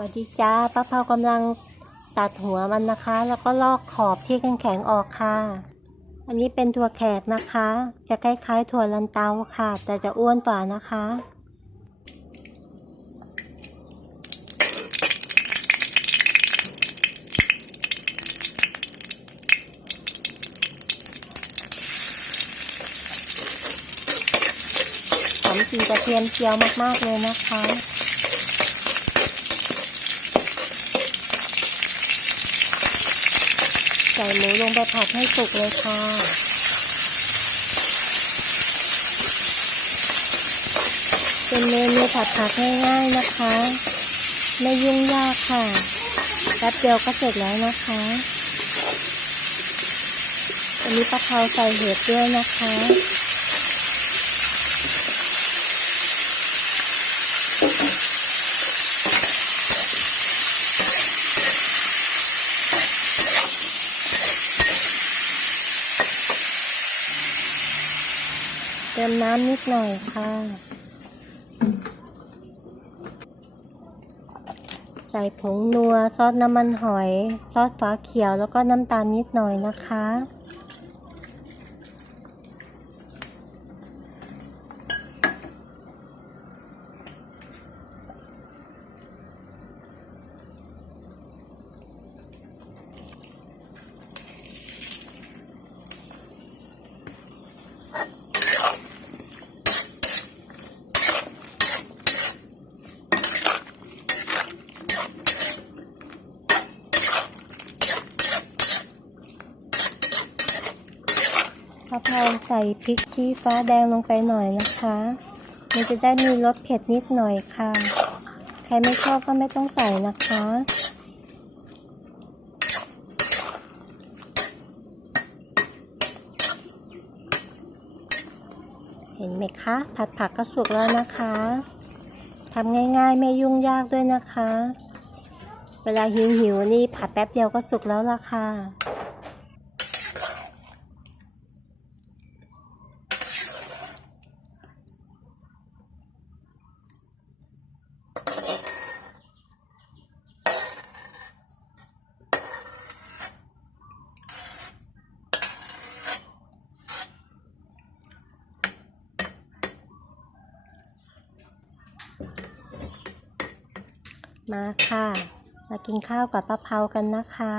วัสดีจ้าป้าเผากำลังตัดหัวมันนะคะ แล้วก็ลอกขอบที่แข็งๆออกค่ะ อันนี้เป็นถั่วแขกนะคะ จะคล้ายๆถั่วลันเตาค่ะ แต่จะอ้วนกว่านะคะหอมกลิ่นกระเทียมเจียวมากๆเลยนะคะ ส่หมูลงไปผัดให้สุกเลยค่ะ เป็นเมนูผัดผักง่ายๆนะคะ ไม่ยุ่งยากค่ะแป๊บเดียวก็เสร็จแล้วนะคะอันนี้ปลาเทาใส่เห็ดด้วยนะคะ เติมน้ำนิดหน่อยค่ะ ใส่ผงนัว ซอสน้ำมันหอย ซอสฟ้าเขียวแล้วก็น้ำตาลนิดหน่อยนะคะ พะเพราใส่พริกชี้ฟ้าแดงลงไปหน่อยนะคะ มันจะได้มีรสเผ็ดนิดหน่อยค่ะ ใครไม่ชอบก็ไม่ต้องใส่นะคะเห็นไหมคะ ผัดผักก็สุกแล้วนะคะทำง่ายๆ ไม่ยุ่งยากด้วยนะคะ เวลาหิวๆนี่ผัดแป๊บเดียวก็สุกแล้วล่ะค่ะ มาค่ะ มากินข้าวกับป้าเผากันนะคะ